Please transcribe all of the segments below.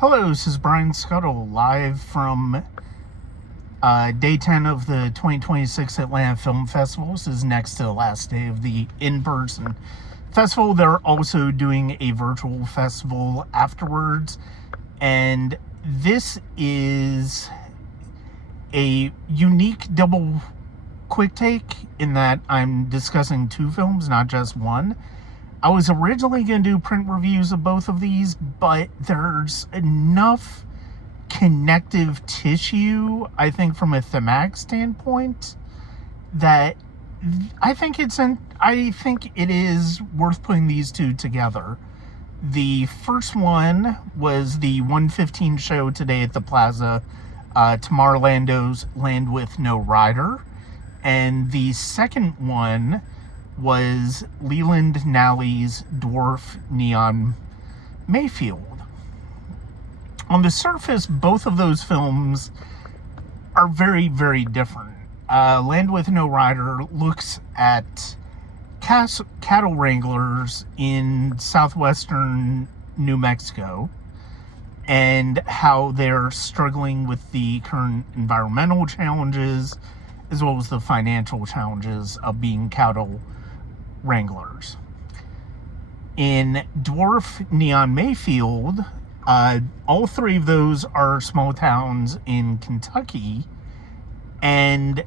Hello, this is Brian Scuttle, live from day 10 of the 2026 Atlanta Film Festival. This is next to the last day of the in-person festival. They're also doing a virtual festival afterwards, and this is a unique double quick take in that I'm discussing two films, not just one. I was originally going to do print reviews of both of these, but there's enough connective tissue, I think, from a thematic standpoint, that I think it is worth putting these two together. The first one was the 1:15 show today at the Plaza, Tamar Lando's Land with No Rider, and the second one was Leland Nally's Dwarf Neon Mayfield. On the surface, both of those films are very, very different. Land with No Rider looks at cattle wranglers in southwestern New Mexico and how they're struggling with the current environmental challenges as well as the financial challenges of being cattle wranglers. In Dwarf Neon Mayfield, all three of those are small towns in Kentucky, and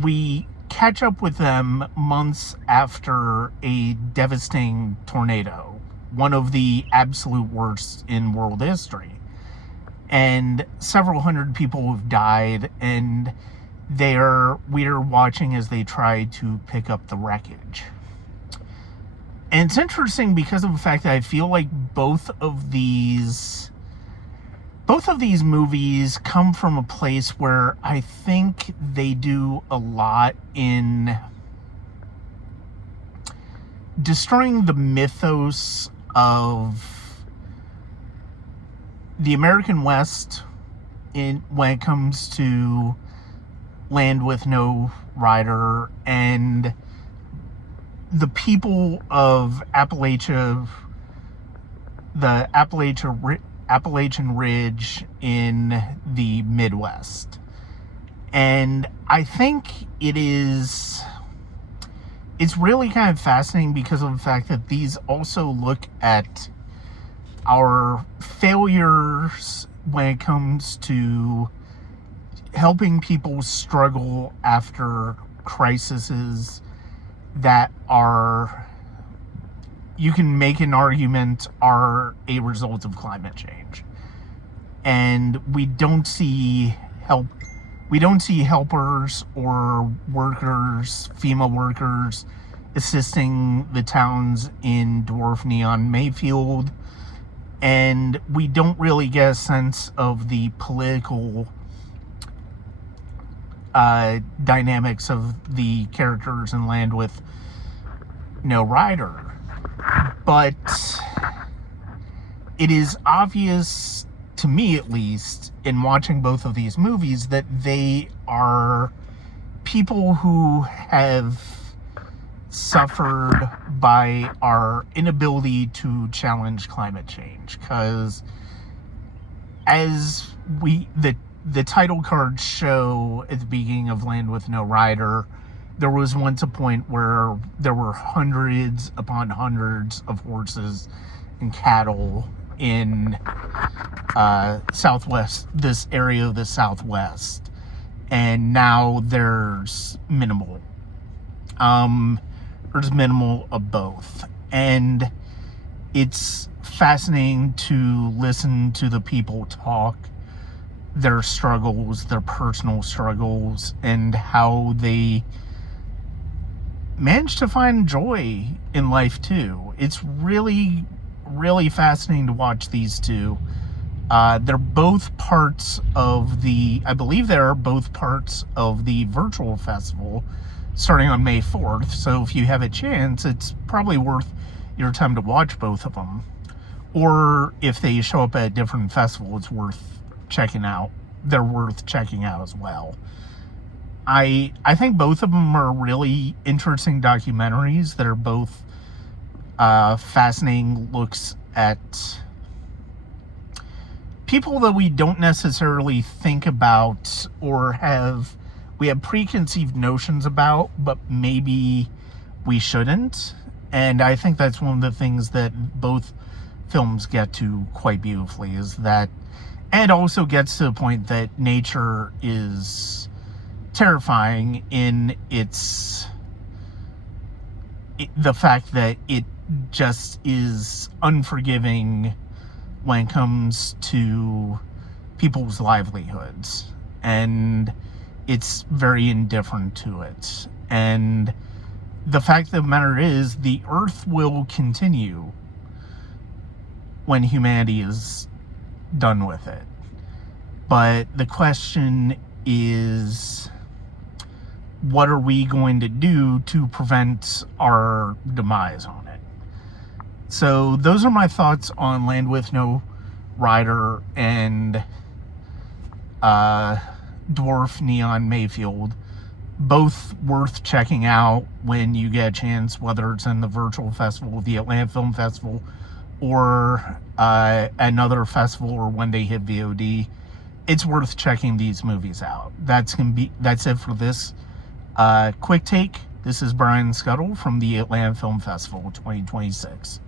we catch up with them months after a devastating tornado, one of the absolute worst in world history. And several hundred people have died, and we are watching as they try to pick up the wreckage. And it's interesting because of the fact that I feel like both of these movies come from a place where I think they do a lot in destroying the mythos of the American West when it comes to Land with No Rider and the people of Appalachia, the Appalachian Ridge in the Midwest. And I think it's really kind of fascinating because of the fact that these also look at our failures when it comes to helping people struggle after crises that you can make an argument are a result of climate change. And we don't see helpers or workers, FEMA workers, assisting the towns in Dwarf Neon Mayfield. And we don't really get a sense of the political dynamics of the characters in Land with No Rider. But it is obvious, to me at least, in watching both of these movies, that they are people who have suffered by our inability to challenge climate change. Because as the title cards show at the beginning of Land with No Rider, there was once a point where there were hundreds upon hundreds of horses and cattle in this area of the Southwest, and now there's minimal. There's minimal of both, and it's fascinating to listen to the people talk their struggles, their personal struggles, and how they manage to find joy in life too. It's really, really fascinating to watch these two. They're both parts of I believe they're both parts of the virtual festival starting on May 4th. So if you have a chance, it's probably worth your time to watch both of them. Or if they show up at a different festival, it's worth checking out. They're worth checking out as well. I think both of them are really interesting documentaries that are both fascinating looks at people that we don't necessarily think about or we have preconceived notions about, but maybe we shouldn't. And I think that's one of the things that both films get to quite beautifully, is that, and also gets to the point that nature is terrifying in the fact that it just is unforgiving when it comes to people's livelihoods, and it's very indifferent to it. And the fact of the matter is, the earth will continue when humanity is done with it. But the question is, what are we going to do to prevent our demise on it? So those are my thoughts on Land with No Rider and Dwarf Neon Mayfield. Both worth checking out when you get a chance, whether it's in the virtual festival, the Atlanta Film Festival, or another festival, or when they hit VOD. It's worth checking these movies out. That's it for this quick take. This is Brian Scuttle from the Atlanta Film Festival 2026.